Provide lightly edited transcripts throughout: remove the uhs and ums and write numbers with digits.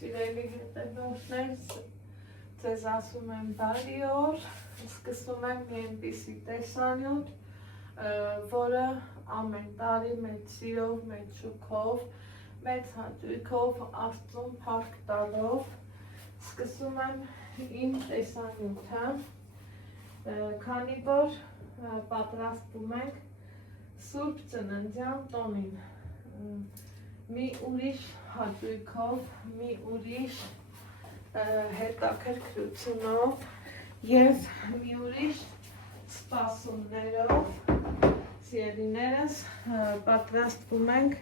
Սիրելի հետևորդներ, ձեզ ասում եմ բարի օր, սկսում եմ մի այնպիսի տեսանյութ, որը ամեն տարի մեծ սիրով, մեծ շուքով, մեծ հաճույքով, Աստծուն փառք տալով սկսում եմ իմ տեսանյութը, քանի որ պատրաստվում ենք Սուրբ Ծննդյան տոնին, մի ուրիշ հաճույքով, մի ուրիշ հետաքրքրությունով և մի ուրիշ սպասումներով, սիրելիներս, պատրաստվում ենք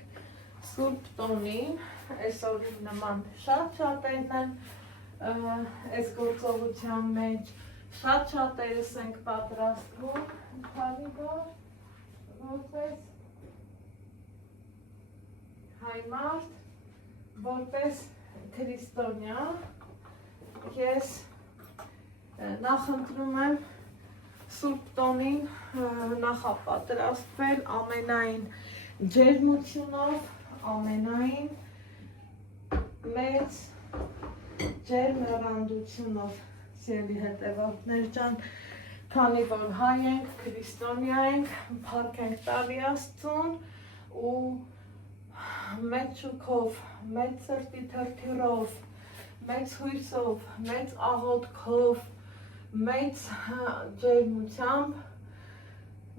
Սուրբ տոնին, այսօրին նման շատ-շատերն են այս գործողության մեջ, շատ-շատերս ենք պատրաստվում, քանի որ որպես հայմարդ, որպես քրիստոնյա, ես նախընտրում եմ Սուրբ տոնին նախապատրաստվել ամենայն ջերմությունով, ամենայն մեծ ջերմ հեռանդությունով, սիրելի հետևորդներ ջան, քանի որ հայ ենք, քրիստոնյա ենք, փառք ենք տալի Աստծուն ու մեծ շուքով, մեծ սրտի թրթյուրով, մեծ հույսով, մեծ աղոթքով, մեծ ջերմությամբ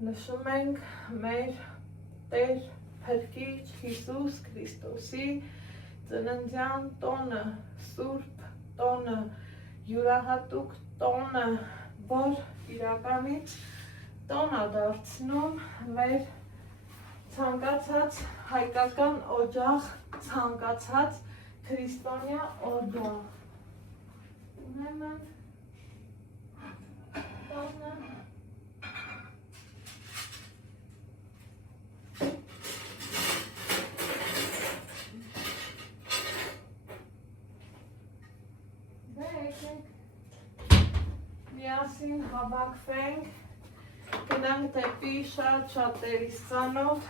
նշում ենք մեր Տեր Փրկիչ Հիսուս Քրիստոսի ծննդյան տոնը, Սուրբ տոնը, յուրահատուկ տոնը, որ իրականից տոն է դարձնում մեր ցանկացած հայկական օջախ, ցանկացած քրիստոնյա օջախ։ Ուրեմն տոնը միասին հավաքվենք, գնանք դեպի շատ-շատերի ծանոթ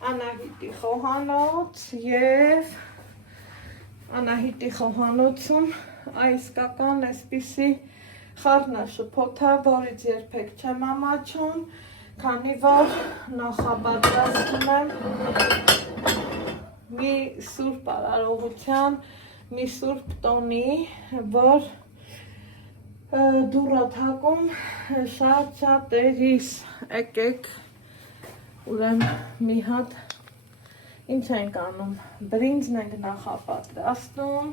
Անահիտի խոհանոց և Անահիտի խոհանոցում իսկական այսպիսի խառնաշփոթ է, որից երբեք չեմ ամաչում, քանի որ նախապատրաստում եմ մի սուրբ արարողության, մի սուրբ տոնի, որ դուռ է թակում շատ-շատերիս, եկեք ուրեմն մի հատ ինչ ենք անում, բրինձն ենք նախապատրաստում,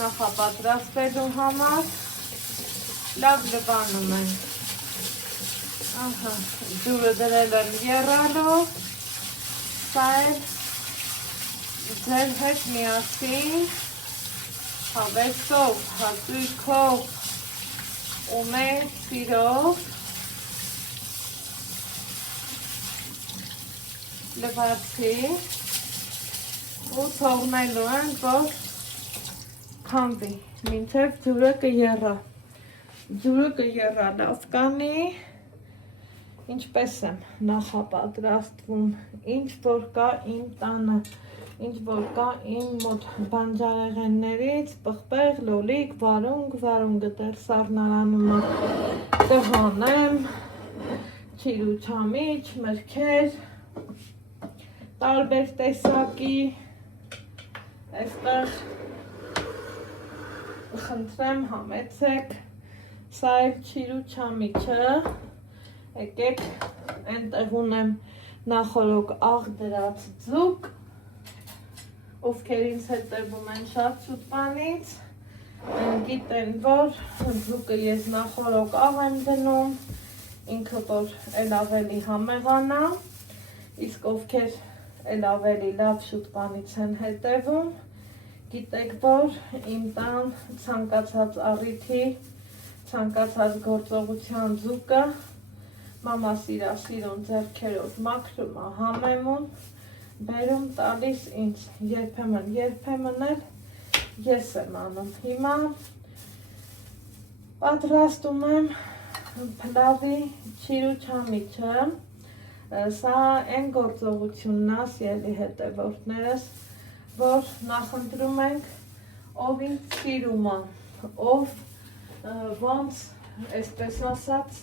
նախապատրաստվելու համար լավ լվանում ենք, ջուրը դրել եմ եռալով, սա էլ ձեր հետ միասին հավեսով, հաճույքով ու մեծ սիրով լվացի ու թողնելու ենք, որ քամվի, մինչև ջուրը կեռա, ջուրը կեռա լավ կանի, ինչպես եմ նախապատրաստվում, ինչ որ կա իմ տանը, ինչ որ կա իմ մոտ բանջարեղեններից, պղպեղ, լոլիկ, վարունգը դեռ սառնարանում կհանեմ, չիրուչամիչ, մրգեր, տարբեր տեսակի, այստեղ խնդրեմ համեցեք, սա էլ չիրուչամիչը, եկեք այնտեղ ունեմ նախորոք աղ դրած ձուկ, ովքեր ինձ հետևում են շատ շուտ բանից, գիտեն, որ ձուկը ես նախորոք աղ եմ դնում, ինքը որ էլ ավելի համեղանա, իսկ ովքեր էլ ավելի լավ շուտ բանից են հետևում, գիտեք, որ իմ տան ցանկացած առիթի, ցանկացած գործողության ձուկը մամա սիրասիրուն ձեռքերով մաքրում է համեմում, բերում տալիս ինձ, երբեմն էլ ես եմ անում։ Հիմա պատրաստում եմ փլավի չիրուչամիչը, սա այն գործողությունն է, սիրելի հետևորդներս, որ նախընտրում ենք ով ինձ սիրում է, ով ոնց այսպես ասած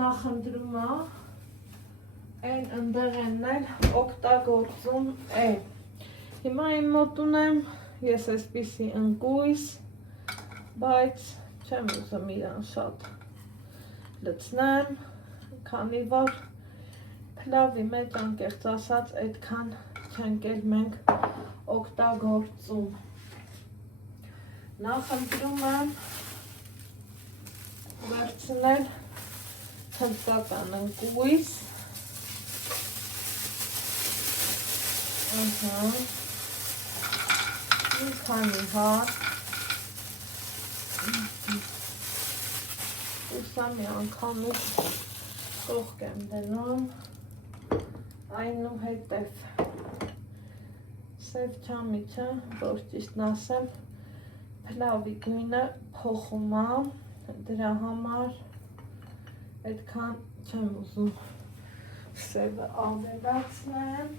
նախընտրում է, այն ընդեղենն էլ օգտագործում է։ Հիմա իմ մոտ ունեմ ես այսպիսի ընկույզ, բայց չեմ ուզում իրան շատ լցնեմ, քանի որ փլավի մեջ անկեղծ ասած այդքան չենք էլ մենք օգտագործում։ Նախընտրում եմ վերցնել հնդկական ընկույզ, մի քանի հատ, ուսա մի անգամից կողք եմ դնում, այնուհետև սև չամիչը, որ ճիշտն ասեմ, փլավի գույնը փոխում է, դրա համար այդքան չեմ ուզում սևը ավելացնեմ,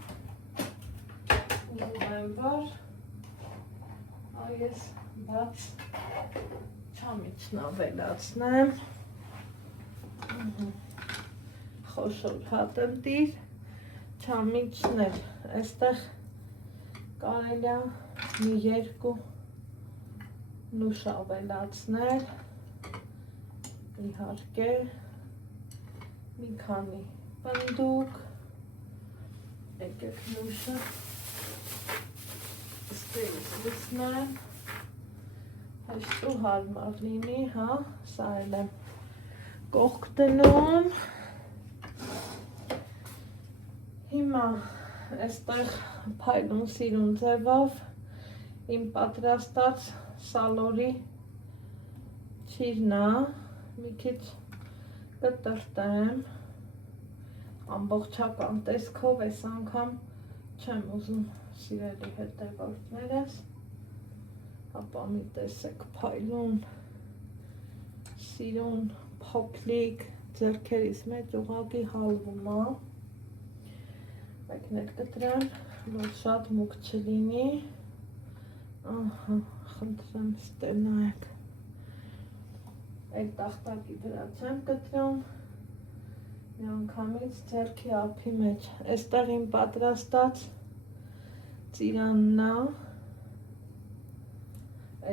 ուզում եմ, որ այս բաց չամիչն ավելացնեմ, խոշոր հատ եմ դիր, չամիչներ, այստեղ կարելի է մի երկու նուշ ավելացնել, իհարկե, մի քանի պնդուկ, եկեք նուշը ստերից լցնեմ, հեշտ ու հարմար լինի, հա, սա էլ եմ կողք դնում, հիմա այստեղ փայլուն սիրուն ձևով իմ պատրաստած սալորի չիրնա, մի քիչ կտրտեմ, ամբողջական տեսքով այս անգամ չեմ ուզում սիրելի հետևորդներս, ապա մի տեսեք փայլուն, սիրուն, փոքրիկ, ձեռքերիս մեջ ուղղակի հալվում է, մեկնել կտրեմ, որ շատ մուգ չլինի, ահա, խնդրեմ ստենայեք, այդ տախտակի վրա չեմ կտրում, մի անգամից ձեռքի ափի մեջ, այստեղ իմ պատրաստած ծիրանն է,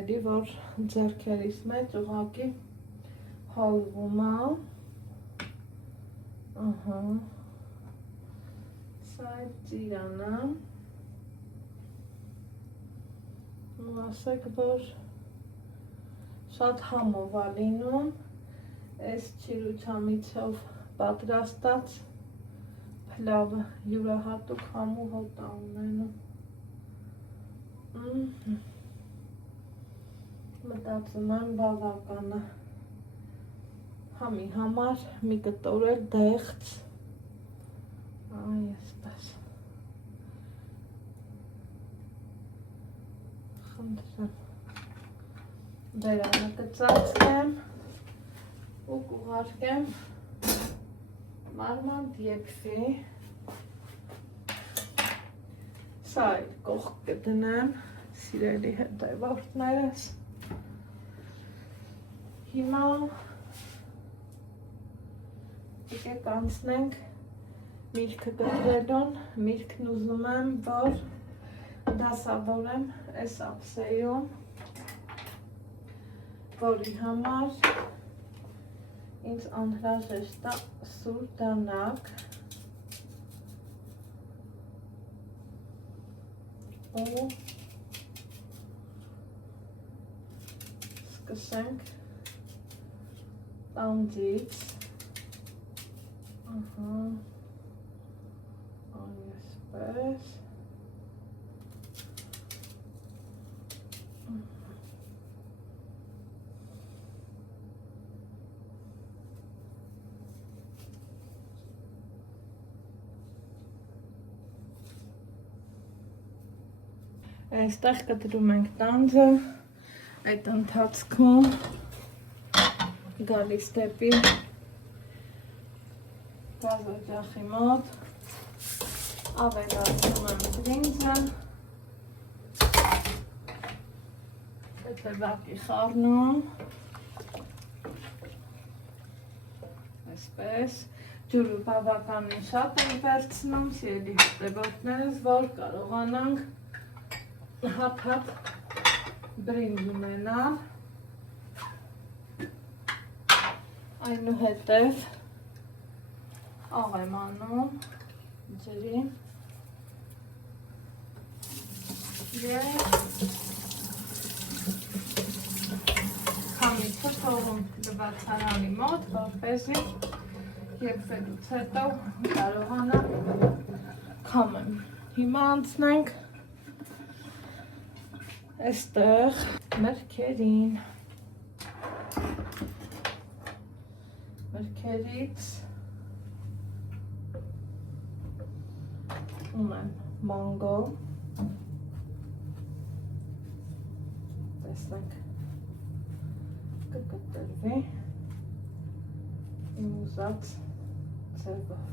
էլի որ ձեռքերիս մեջ ուղղակի հալվում է, ահա, սա է ծիրանը, ու ասեք, որ շատ համով է լինում, այս չիրուչամիցով պատրաստած փլավը յուրահատուկ համու հոտ է ունենում, մտածում եմ բավական է, համի համար մի կտոր էլ դեղց, այ այսպես, խնդրեմ, բերանը կծածկեմ ու կուղարկեմ մարման դիեփի, սա այդ կողք կդնեմ, սիրելի հետևորդներս, հիմա եկեք անցնենք միրգը կտրելուն, միրգն ուզում եմ, որ դասավորեմ այս ափսեում, որի համար ինձ անհրաժեշտ է սուր դանակ ու սկսենք տանձից, ահա, այսպես, այստեղ կտրում ենք տանձը, այդ ընթացքում գալիս դեպի գազօջախի մոտ, ավելացնում եմ բրինձը, Հետևակի խառնում, այսպես, ջուրը բավականին շատ եմ վերցնում, սիրելի հետևորդներս, որ կարողանանք հատ բրինձ ունենալ, այնուհետև աղ եմ անում ջրին և քամիչը թողում լվացարանի մոտ, որպեսզի եփվելուց հետո կարողանա քամեմ։ Հիմա անցնենք այստեղ մրգերին։ Մրգերից ունեմ մանգո, տեսնենք կկտրվի իմ ուզած ձևով։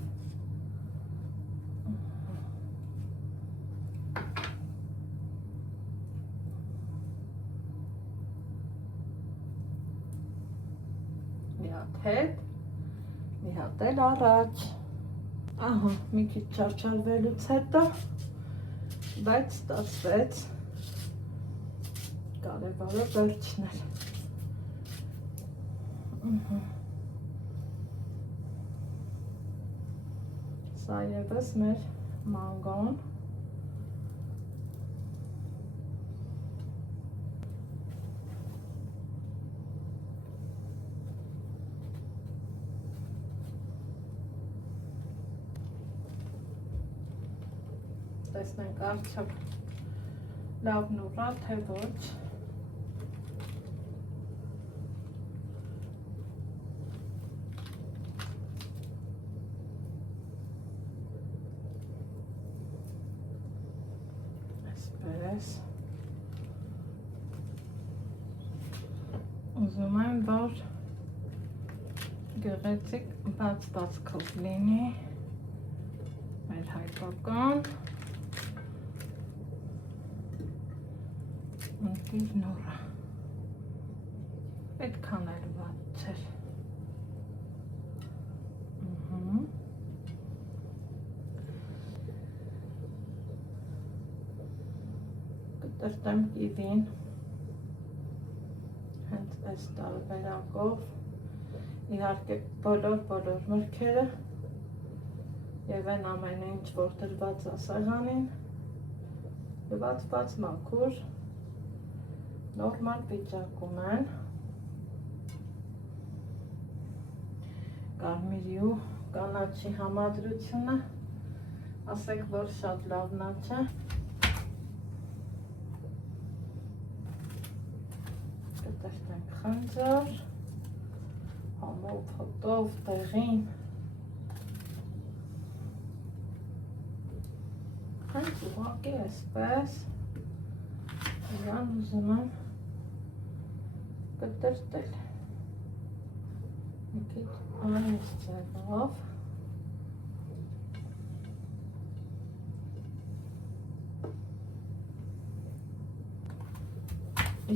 Մի հատ հետ, մի հատ էլ առաջ։ Ահա, մի քիչ չարչարվելուց հետո, բայց ստացվեց, կարևորը վերջն էր։ Սա ևս մեր մանգոն։ Տեսնենք արդյոք լավն ուռա, թե ոչ։ Այսպես։ Ուզում եմ, որ գեղեցիկ բացվածքով լինի մեր հայկական ընտիր նորը, պետքան էլ վատ չեր։ Կտրտեմ կիվին, հենց այս տարբերակով, իհարկե բոլոր մրգերը և այն ամենը ինչ որ դրված է սեղանին, լվացված մաքուր նորմալ վիճակում են, կարմիրի ու կանաչի համադրությունը, ասեք, որ շատ լավն չէ։ Կտրտենք խնձոր, համով, հոտով, տեղին, հենց ուղղակի այսպես, իրան ուզում եմ կտրտել, մի քիչ այս ձևով,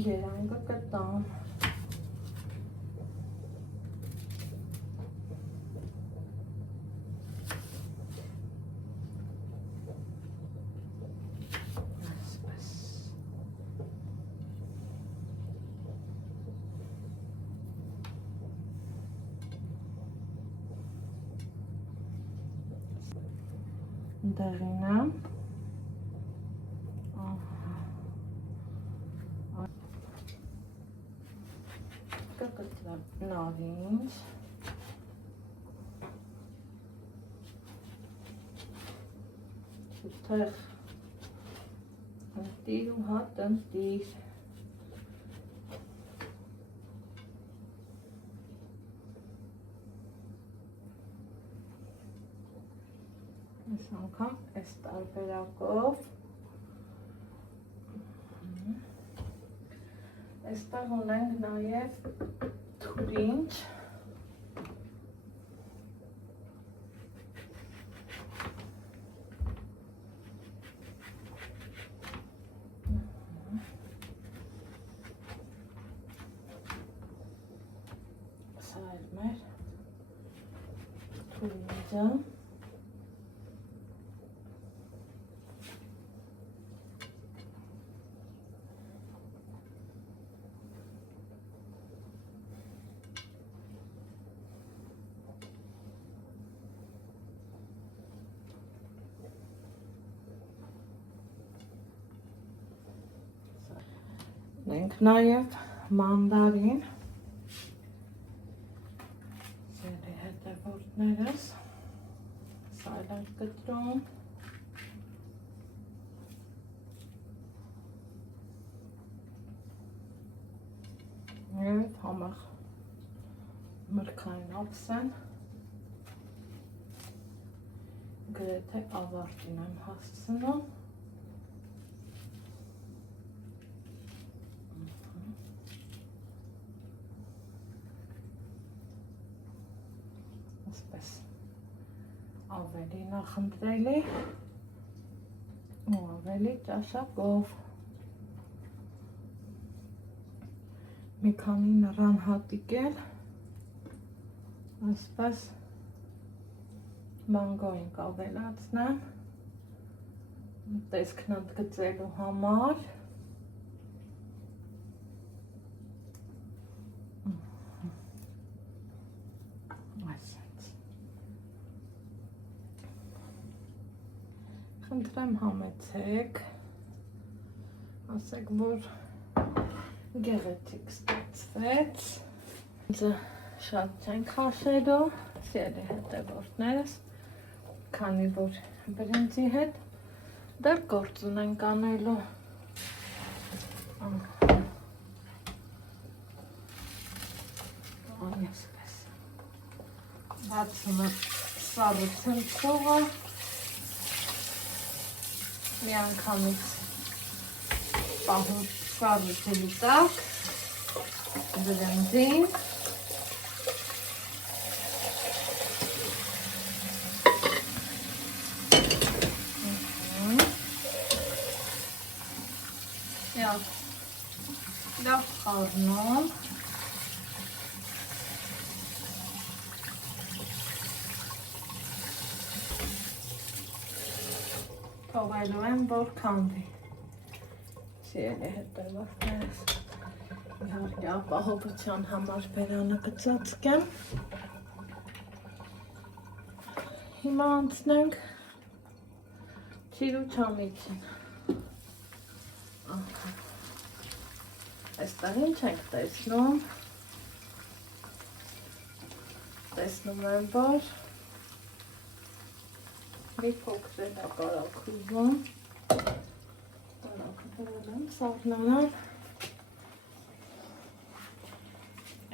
երանգը կտամ, դեղինը, կկտրեմ նարինջ, թեղ ընտիր ու հատ ընտիր, այս անգամ այս տարբերակով, այստեղ ունենք նաև թուրինջ, մեջը։ Ունենք նաև մանդարին, սերի հետևորդներս, սայլակ կտրում, և համեղ մրգային ափսեն, գրեթե ավարտին եմ հասցնում, ավելի նախընտրելի ու ավելի ճաշակով։ Մի քանի նռան հատիկել, այսպես մանգոին կավելացնեմ, տեսքն ընդգծելու համար։ Խնդրեմ համեցեք, ասեք, որ գեղեցիկ ստացվեց, շատ չենք հաշելու, սիրելի հետևորդներս, քանի որ բրինձի հետ դեռ գործ ունենք անելու։ Այսպես, բացում եմ սառը ցնցողը, միանգամից պահում սառը ջրի տակ, բրինձին, լավ խառնում, թողելու եմ, որ քանդի։ Սիրելի հետևորդներս, իհարկե ապահովության համար բերանը կծածկեմ։ Հիմա անցնենք չիրուչամիջին։ Այստեղ ինչ ենք տեսնում։ Տեսնում եմ, որ մի փոքր է դա կարակուզում, կարակը դրել եմ սաղնարան,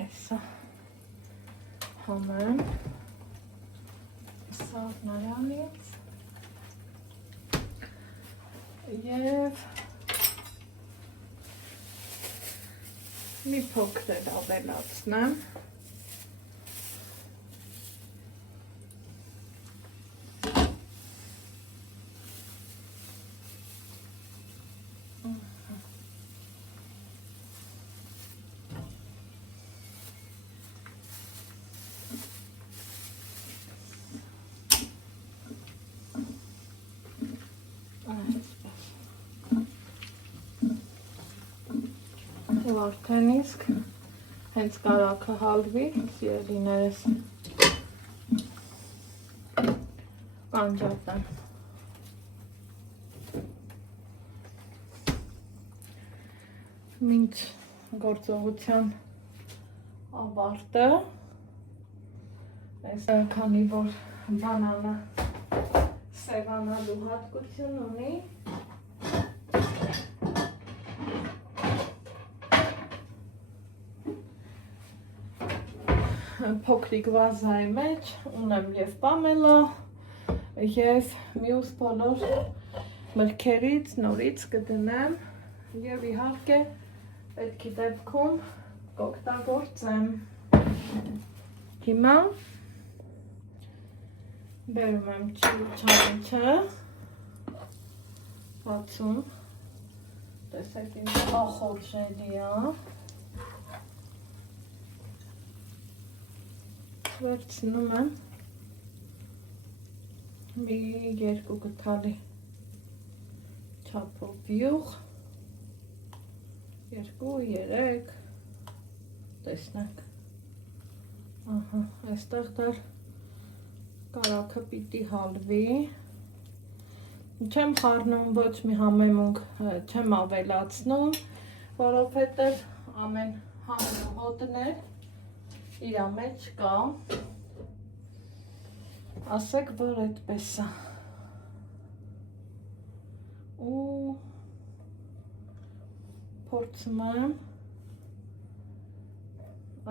այսա համեմ սաղնարանից և մի փոքր է ավելացնեմ, ու արդեն իսկ հենց կարակը հալվի, սիրելիներս, կանջատեմ։ Մինչ գործողության ավարտը, քանի որ բանանը սևանալու հատկություն ունի, փոքրիկ վազայի մեջ ունեմ և պամելա, և մյուս բոլոր մրգերից նորից կդնեմ և իհարկե պետքի դեպքում կօգտագործեմ։ Հիմա բերում եմ չիրուչամիջը, բացում, տեսեք ինչ ախորժելի է, վերցնում եմ մի 2 գթալի չափով յուղ, 2-3 տեսնենք, այստեղ դար կարաքը պիտի հալվի, չեմ խառնում, ոչ մի համեմունք չեմ ավելացնում, որովհետև ամեն համեմուհոտներ իրա մեջ կա, ասեք, որ այդպես է, ու փորձում եմ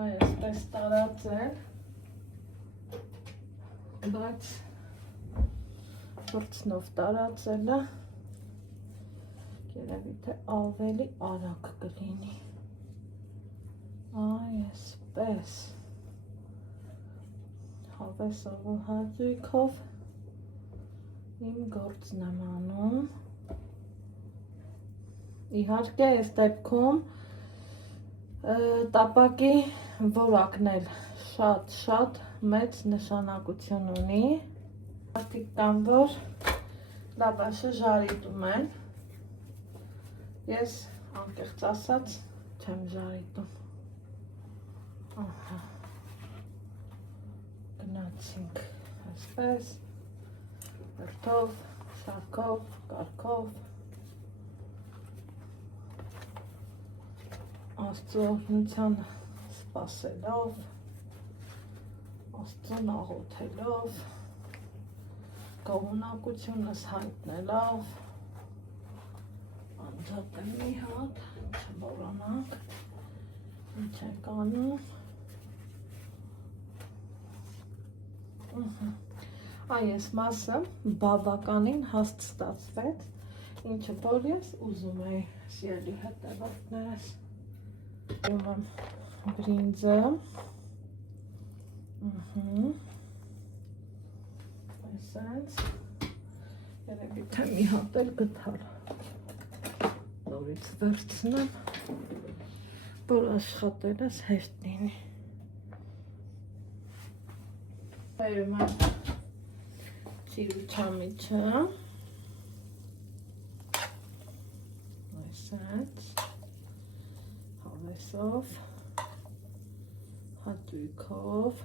այսպես տարածել, բայց փորձնով տարածելը երևի թե ավելի արագ կլինի, այսպես, հավեսով ու հաճույքով իմ գործն եմ անում, իհարկե այս դեպքում տապակի որակն էլ շատ մեծ նշանակություն ունի, մարդիկ կան, որ լավաշը ժարիտում են, ես անկեղծ ասած չեմ ժարիտում, գնացինք այսպես, հերթով, շարքով, կարգով, Աստծո օրհնությանը սպասելով, Աստծուն աղոթելով, գոհունակությունս հայտնելով, անձապեմ մի հատ, չմոռանանք, ինչ ենք անում, այս մասը բավականին հաստ ստացվեց, ինչը որ ես ուզում էի, սիրելի հետևորդներս, ուզում եմ բրինձը, այսենց, երևի թե մի հատ էլ գտալ, նորից վերցնեմ, որ աշխատելս հեշտ լինի, բերում եմ Սիրուչամիջը, այսպես, հավեսով, հաճույքով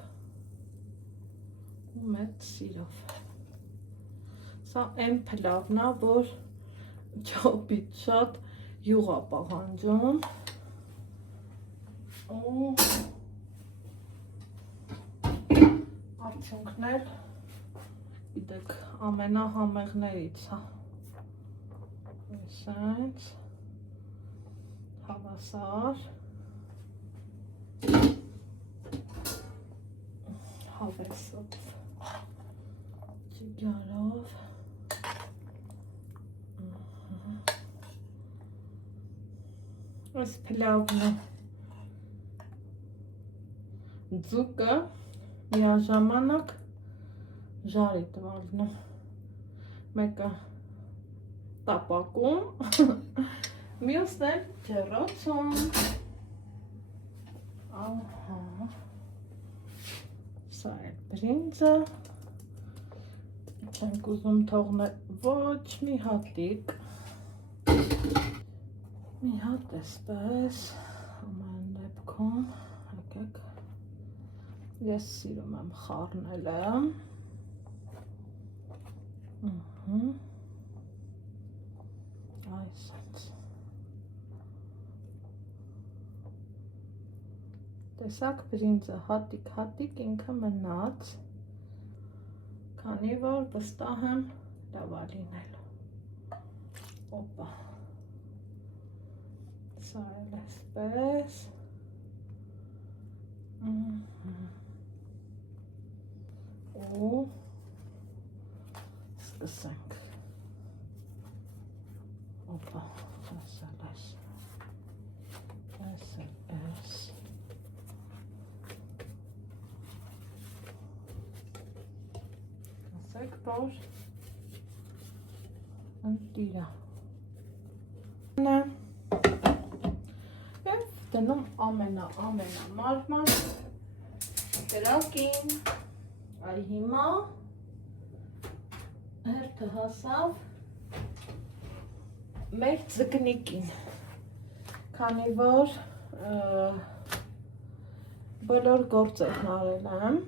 ու մեծ սիրով, սա այն փլավն է, որ չոպից շատ յուղ է պահանջում ու արդյունքներ գիտեք, ամենահամեղներից է, այսպես, հավասար, հավեսով, ճիգարով, այս փլավն է, ձուկը միաժամանակ ժարիտ վազնում, մեկը տապակում, մյուսն էլ ջեռոցում, սա էլ բրինձը, չենք ուզում թողնել ոչ մի հատիկ, մի հատ էսպես, ամեն դեպքում, եկեք, ես սիրում եմ խառնելը, այսպես, տեսակ բրինձը հատիկ ինքը մնաց, քանի որ վստահ եմ լավ է լինելու, օպա, սա էլ էսպես, ու սկսենք, օպա, ասել ես, ասեք, որ ընտիրա, և դնում ամենամարման կրակին, այ հիմա հերթը հասավ մեր ձկնիկին, քանի որ բոլոր գործերն արել եմ,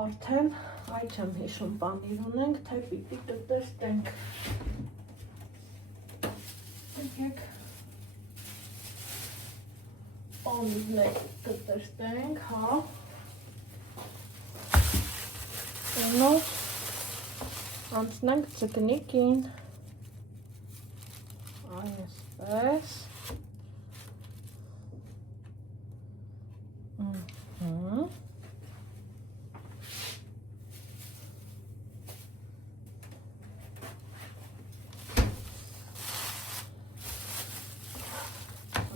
արդեն այ չեմ հիշում պանիր ունենք, թե պիտի կտստենք։ Եկեք պանիրներ կտստենք, հա։ Նոր անցնենք ձկնիկին, այսպես,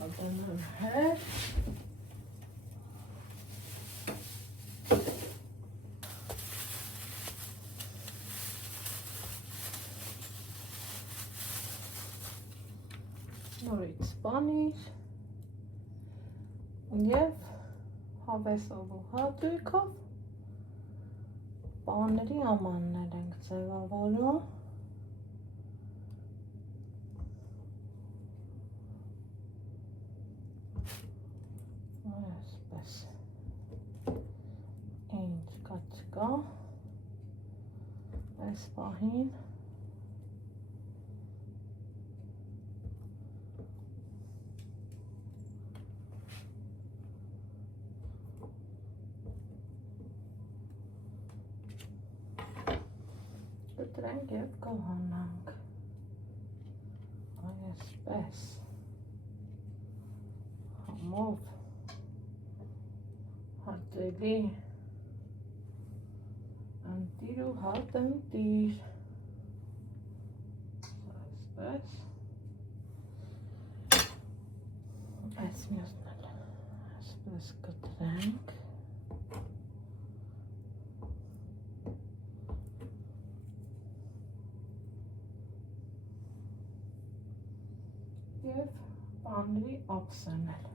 ադանան հետ, նորից պանիր և հավեսով ու հատույքով պաների ամաններ ենք ձևավորում, այսպես, ինչ կա չկա, այս պահին կտրենք և կհանանք, այսպես, համով, հատելի, ընտիր ու հատնտիր, այսպես, այս մյուսն էլ, այսպես կտրենք, և պանիրի ափսենել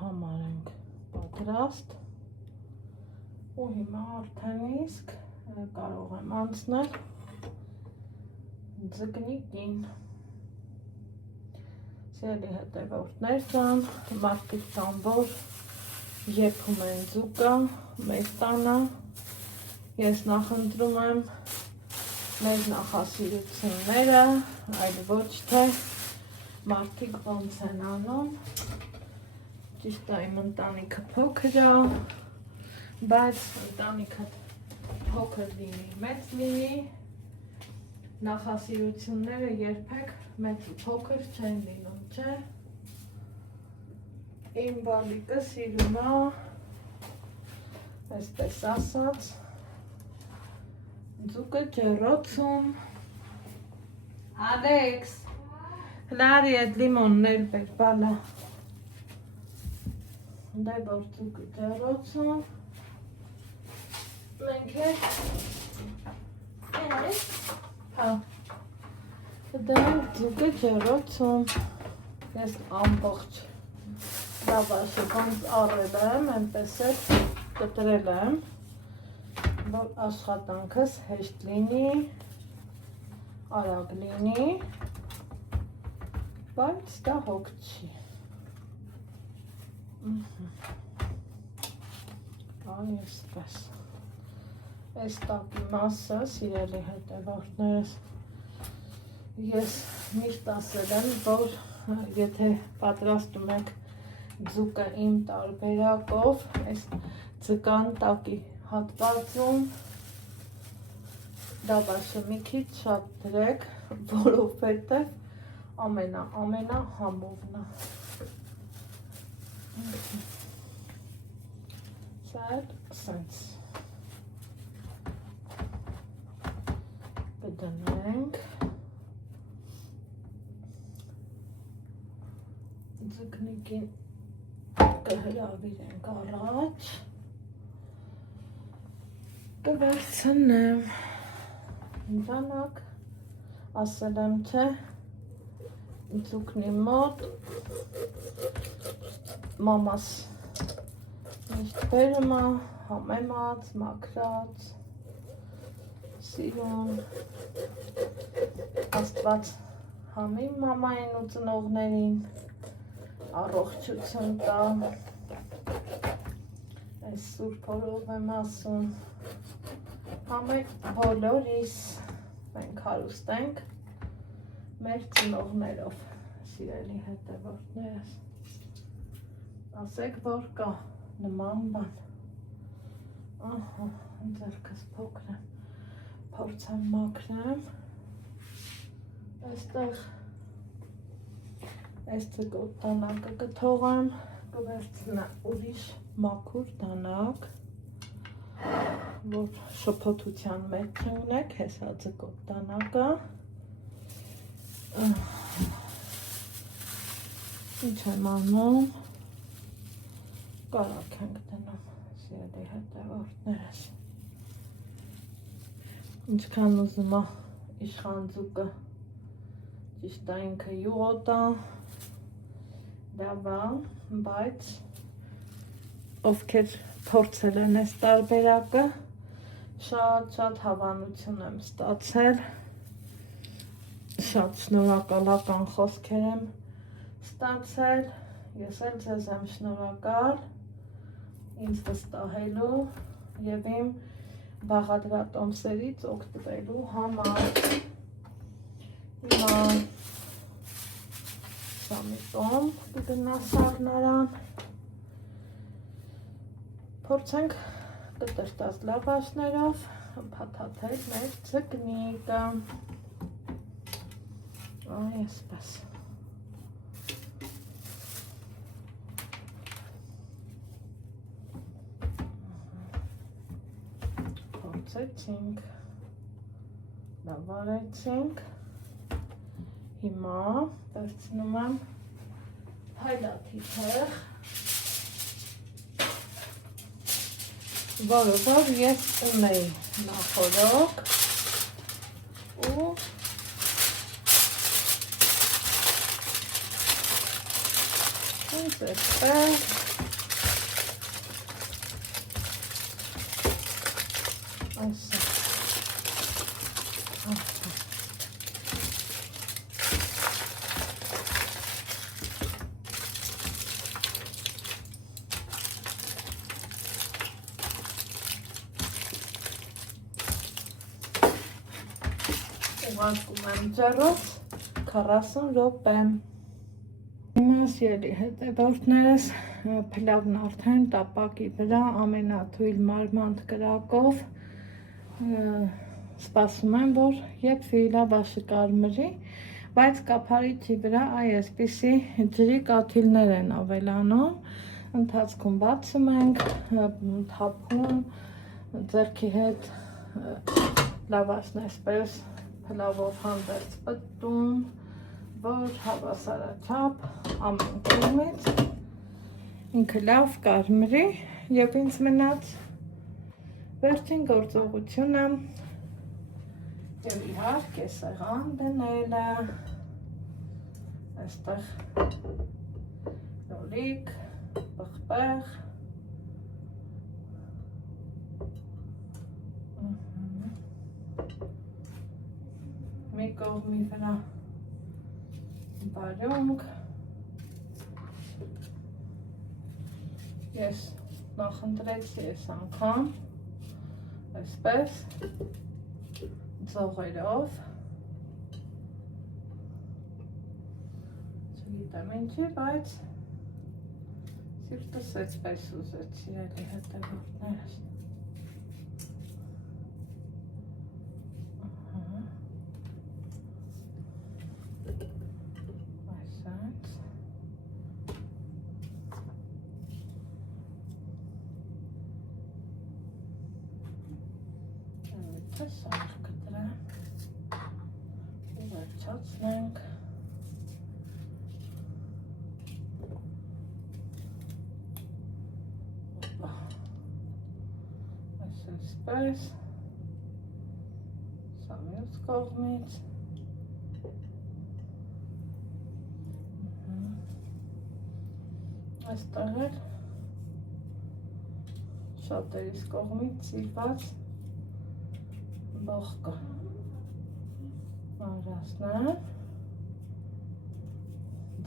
համարենք պատրաստ ու հիմա արդեն իսկ կարող եմ անցնել ձկնիկին։ Սիրելի հետևորդներ կան, մարդիկ կան, որ եփում են ձուկը մեր տանը, ես նախընտրում եմ մեր նախասիրությունները, այլ ոչ թե մարդիկ ոնց են անում, ճիշտ է իմ ընտանիքը փոքր է, բայց ընտանիքը փոքր լինի, մեծ լինի, նախասիրությունները երբեք մեծ ու փոքր չեն լինում, չէ։ Իմ բալիկը սիրում է, այսպես ասած, ձուկը ջեռոցում, Ալեքս, հլարի այդ լիմոններ բեր, բալա, դե որ ձուկը ջեռոցում, մենք հետ, հա, դա ձուկը ջեռոցում, ես ամբողջ դավաշը ոնց առել եմ, այնպես էլ կտրել եմ, որ աշխատանքս հեշտ լինի, արագ լինի, բայց դա հոգ չի։ Այսպես, այս տակի մասը, սիրելի հետևորդներս, ես միշտ ասել եմ, որ եթե պատրաստում եք ձուկը իմ տարբերակով, այս ձկան տակի հատվածում դավաշը մի քիչ շատ դրեք, որովհետև ամենա համովն է։ Սա էլ սենց կդնենք, ձկնիկին կհրավիրենք առաջ, կվերցնեմ, ընտանակ, ասել եմ, թե ձուկնի մոտ մամաս միշտ բերում է, համեմած, մաքրած, սիրուն, Աստված համի մամային ու ծնողներին, առողջություն տա, այս սուրբ օրով եմ ասում, համեք բոլորիս, մենք հարուստ ենք, մեր ծնողներով, սիրելի հետևորդներս, ասեք, որ կա նման բան, ահա, ձեռքս փոքր եմ, փորձեմ մաքրեմ, այստեղ այս ծգոտ տանակը կթողեմ, կվերցնեմ ուրիշ մաքուր տանակ, որ շփոթության մեջ չունեք, հեսա ծգոտ տանակը, ինչ եմ անում, կարակ ենք դնում, սիրելի հետևորդներս, ինչքան ուզում է իշխանձուկը ճիշտ է ինքը յուղոտա, դավա, բայց ովքեր փորձել են այս տարբերակը, շատ հավանություն եմ ստացել, շատ շնորհակալական խոսքեր եմ ստացել, ես էլ ձեզ եմ շնորհակալ ինձ վստահելու և իմ բաղադրատոմսերից օգտվելու համար, հիմա Սամիտոմ կգնա սառնարան, փորձենք կտրտած լավաշներով փաթաթել մեր ձկնիկը, այսպես, փորձեցինք, լավարեցինք, հիմա վերցնում եմ հայլաթի թեղ, որը որ ես ունեի նախորոք ու ինձ էսպես այսը ուղարկում եմ ջեռոց 40 րոպե։ Հիմա սիրելի հետևորդներս փլավն արդեն տապակի վրա ամենաթույլ մարմանդ կրակով սպասում եմ, որ երբ լավաշը կարմրի, բայց կափարիչի վրա այսպիսի ջրի կաթիլներ են ավելանում, ընթացքում բացում ենք, թափում, ձեռքի հետ լավաշն այսպես փլավով հանդերձ պտտում, որ հավասարաչափ ամեն կողմից ինքը լավ կարմրի և ինձ մնաց վերջին գործողությունը և իհարկե սեղան դնելը, այստեղ լոլիկ, պղպեղ, մի կողմի վրա բարյունք, ես նախընտրեցի այս անգամ, այսպես, ձողերով, չգիտեմ ինչի, բայց սիրտս այսպես ուզեց, սիրելի հետևորդներս։ Սարք կտրեմ ու վերջացնենք այսպես սա մյուս կողմից այստեղ էլ շատերիս կողմից սիրված բողկը մարասներ,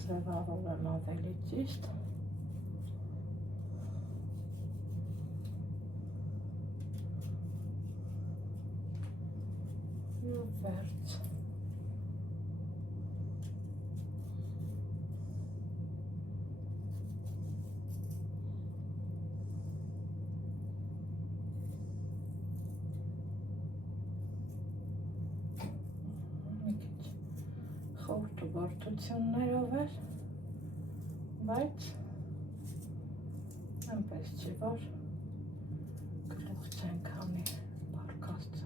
ձևավորեմ ավելի ճիշտ, ու վերջ։ Խորտուբորտություններով էր, բայց այնպես չի, որ գլուխ չենք անի պարկաստը։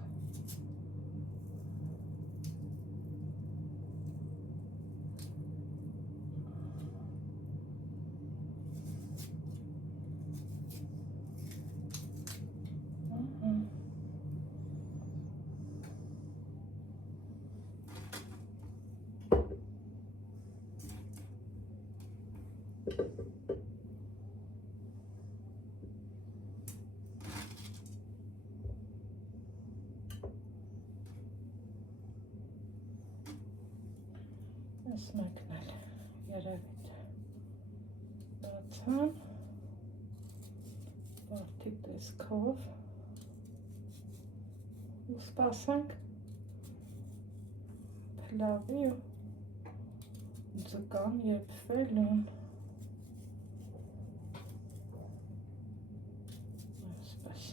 Այս մեկն էլ երևի թե բացան, բարդի տեսքով ու սպասենք փլավի ու ձկան եփվելուն, այսպես։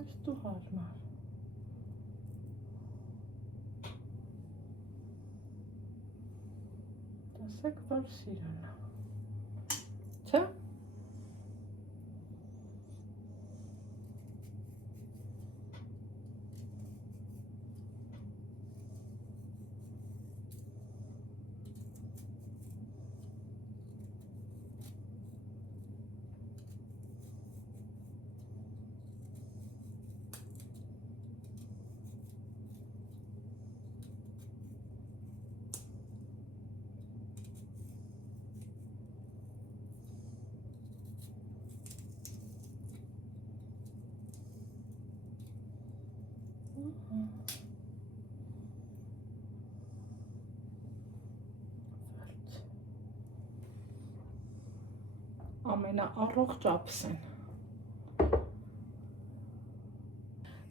Հեստ ու հարմար։ Տեսեք, որ սիրուն է, չէ՞։ Ամենաառողջ ափսեն։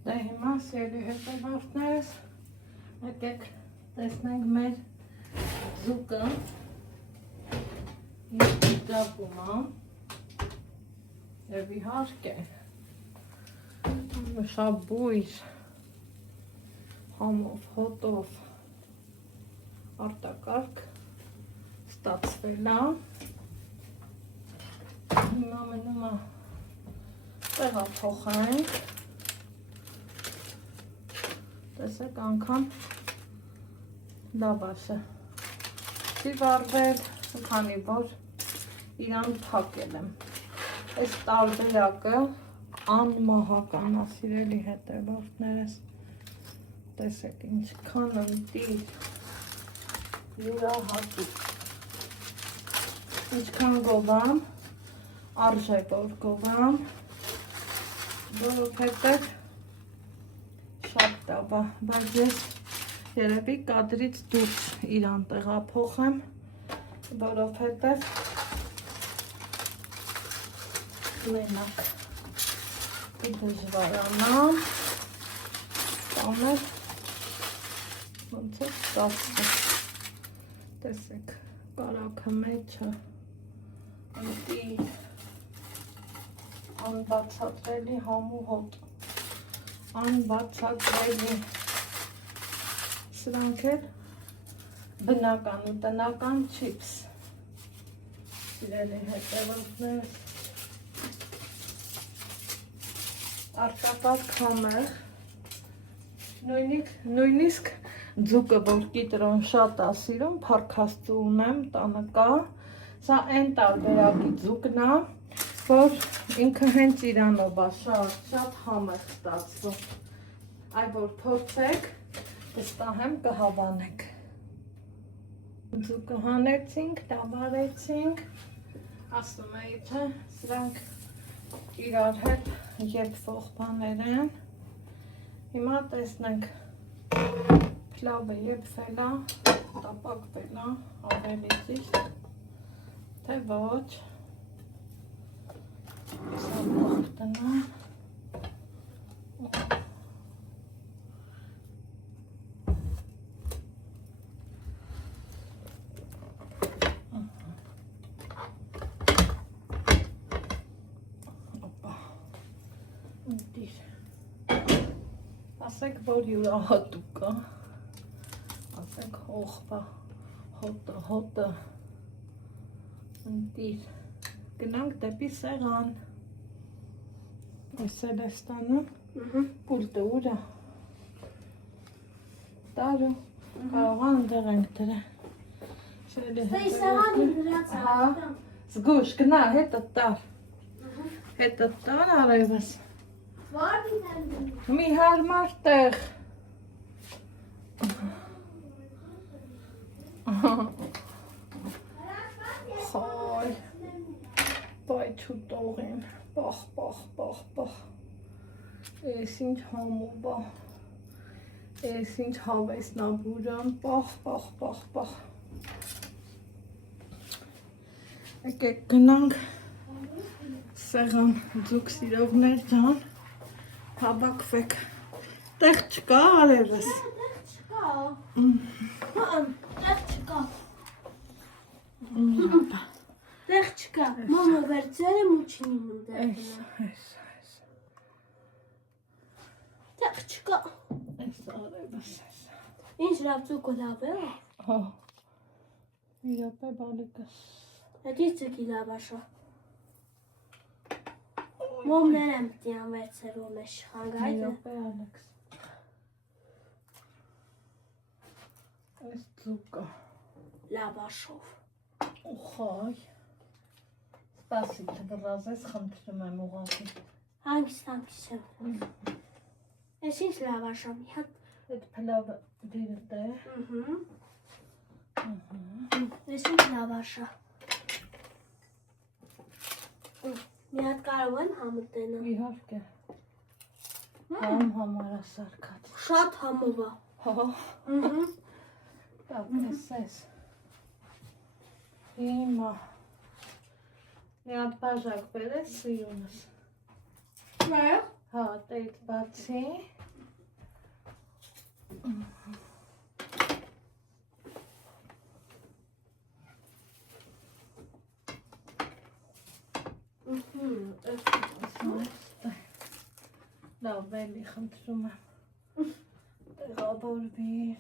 Դե հիմա սիրելի հետևորդներս, եկեք տեսնենք մեր ձուկը ինչ վիճակում է եւ իհարկե շատ բույր համով, հոտով արտակարգ ստացվել է։ Հիմա մնում է տեղափոխենք, տեսեք անգամ լավաշը չի վարվել, քանի որ իրան փակել եմ։ Այս տարբերակը անմահական է, սիրելի հետևորդներս, տեսեք ինչքան ընտիր, յուրահատուկ, ինչքան գովամ, արժե որ գովամ, որովհետև շատ լավ է, բայց ես երևի կադրից դուրս իրան տեղափոխեմ, որովհետև մենակ դժվարանամ, տանել, ոնց է ստացվում, տեսեք, կարագը մեջը, ընտիր, անբացատրելի համու հոտ, անբացատրելի, սրանք էլ բնական ու տնական չիպս, սիրելի հետևորդներ, արտակարգ համեղ, նույնիսկ ձուկը, որ կիտրոն շատ է սիրում, փարքաստու ունեմ, տանը կա, սա այն տարբերակի ձուկն է, որ ինքը հենց իրանով է շատ համեղ ստացվում, այ որ փորձեք, կստահեմ կհավանեք, Ձուկը հանեցինք, տավարեցինք, ասում էի, թե սրանք իրար հետ եփվող բաներ են։ Հիմա տեսնենք փլավը եփվել է, տապակվել է, ավելի ճիշտ, թե ոչ։ Սա բախտն է։ Ասենք, որ յուրահատուկ է, ասենք հողվա, հոտը, ընտիր, գնանք դեպի սեղան, այս էլ է ստանում, պուլտը ուր է, տարու, կարողան ընդեղ ենք դրը, սեղանի դրած է, զգուշ, գնա, հետը տար արևս, մի հարմար տեղ, խայ, բայ չուտողին, պախ, ես ինչ համով է, ես ինչ հավեսնաբուրան, պախ, եկեք գնանք սեղան ձուկ սիրողներ ջան, հավաքվեք, տեղ չկա արևս, տեղ չկա, մամա վերցրել եմ ու չինի մնդեղ տեղ չկա, այս արևս, ինչ լավ ձուկը լավ է, հա, իրապե բալիկս, հետի ձգի լավ աշա, մոմներ եմ տիան վերցրել մեջ խանգայդը, իրապե ալեքս, այս ձուկը, լավ աշով, ուխայ, սպասի թվրազես խնդրում եմ ուղղակի, հանգիստ եմ, ես ինչ լավ աշա, մի հատ, այդ փլավը դիրդ է, ես ինչ լավ աշա, մի հատ կարող են համը տենը, իհարկե, համար է սարկած, շատ համով է, հա, տակ ես, հիմա, մի հատ բաժակ բերես սիրունս, հա, տեիտ բացի, լավ էլի խնդրում եմ, տեղավորվիր,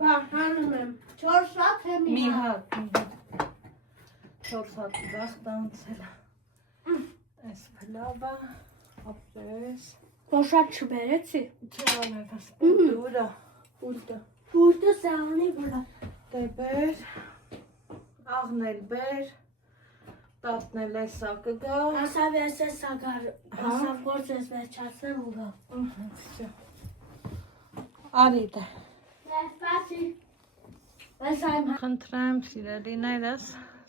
բա հանում եմ, 4 հատ է մի հատ, 4 հատ վաղտ անցել է, այս փլավը, ապրես, որ շատ չբերեցի, չարևս, պուլտուրա, պուլտը սեղանի վրա, դե բեր, աղնել բեր, տատնել էսա կգա, ասավ ես է սագար, ասավ գործ ես վերջացնեմ ու գա, արի դե, սպասի, ես այմ խնդրեմ սիրելիներս,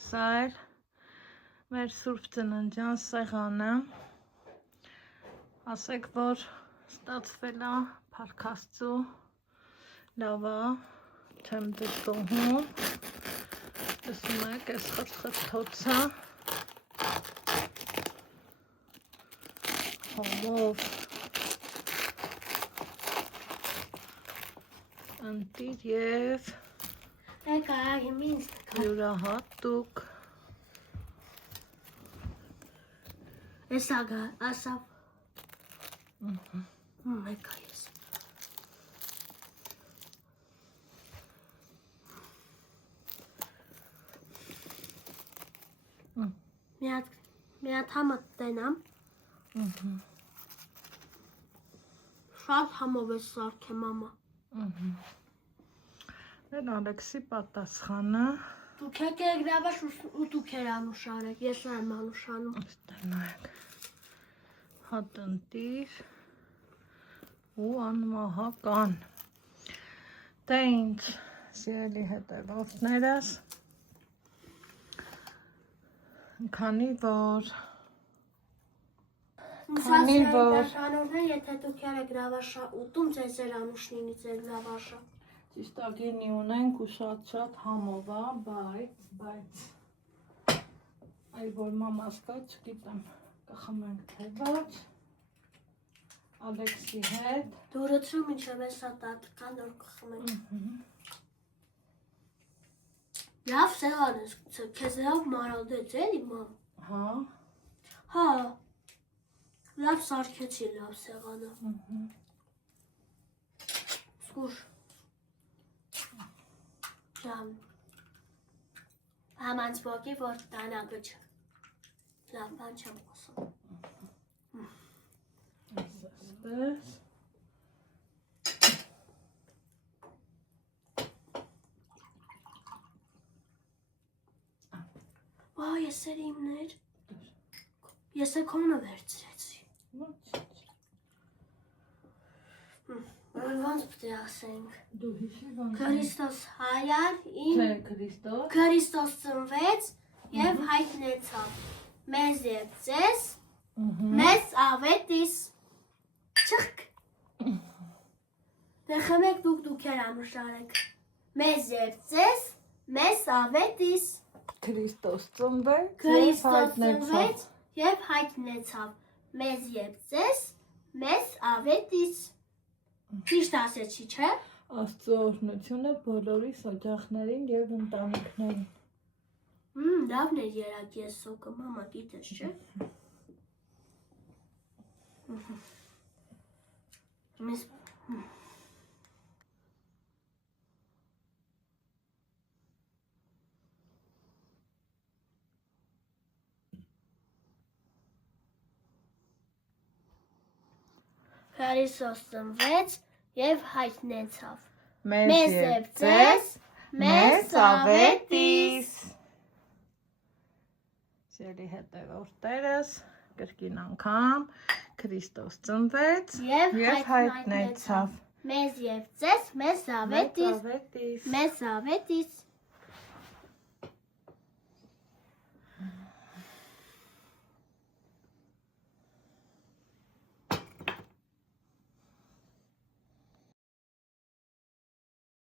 սա էլ մեր սուրբ ծննդյան սեղանը, ասեք, որ ստացվել է փառքաստու, լավ է, չեմ դժգոհում, տեսնում եք, այս խթխթոցը, հոմով, ընտիր և եկա աղեմ ինձ տկա, յուրահատուկ, ես ագա, ասավ, եկա ես, մի հատ համը տենամ, շատ համով ես սարքեմ մամա, Դեն Ալեքսի պատասխանը, դուք եք գրավաշ ու դուք էր անուշարեք, ես եմ անուշանում, տնայք, հատ ընտիր, ու անմահական։ Դե ինչ, սիրելի հետևորդներս, քանի որ Սասյանորներ, եթե դուք եք լավաշա ուտում, ձեզ էր անուշնինի ձեր լավաշա։ ճիշտ ագինի ունենք ու շատ համով է, բայց այ որ մամաս կա, չգիտեմ, կխմենք թե ոչ, Ալեքսի հետ։ Դուրացրու մինչև էսա տատկան որ կխմենք։ Լավ սեղան ես, քեզ լավ մարալդեց էլի մամ։ Հա, լավ սարքեցի լավ սեղանը։ Սկուր։ Ժամ։ Համանց բոգի, որ տանագջ։ Լավ բան չեմ խոսում։ Այսպես։ Ես էր իմներ։ Ես է կոնը վերցրեցի։ Ոնց պտի ասենք։ Դու հիշի ոնց։ Քրիստոս հայար իմ։ Չէ, Քրիստոս։ Քրիստոս ծնվեց և հայտնեցավ։ Մեզ և ձեզ, մեզ ավետիս։ Չխկ։ Դե խմեք դուք էր անուշարեք։ Մեզ և ձեզ, մեզ ավետիս։ Քրիստոս ծնվեց, Քրիստոս ծնվեց և հայտնեցավ։ Մեզ և ձեզ, մեզ ավետիս։ Ճիշտ ասեցի, չէ՞։ Աստծո օրհնությունը բոլորիս օջախներին և ընտանիքներին։ Լավն էր երակ ես սոկը, մամա գիտես, չէ՞։ Քրիստոս ծնվեց և հայտնեցավ։ Մեզ և ձեզ, մեզ ավետիս։ Սիրելի հետևորդներս, կրկին անգամ Քրիստոս ծնվեց և հայտնեցավ։ Մեզ և ձեզ, մեզ ավետիս։ Մեզ ավետիս։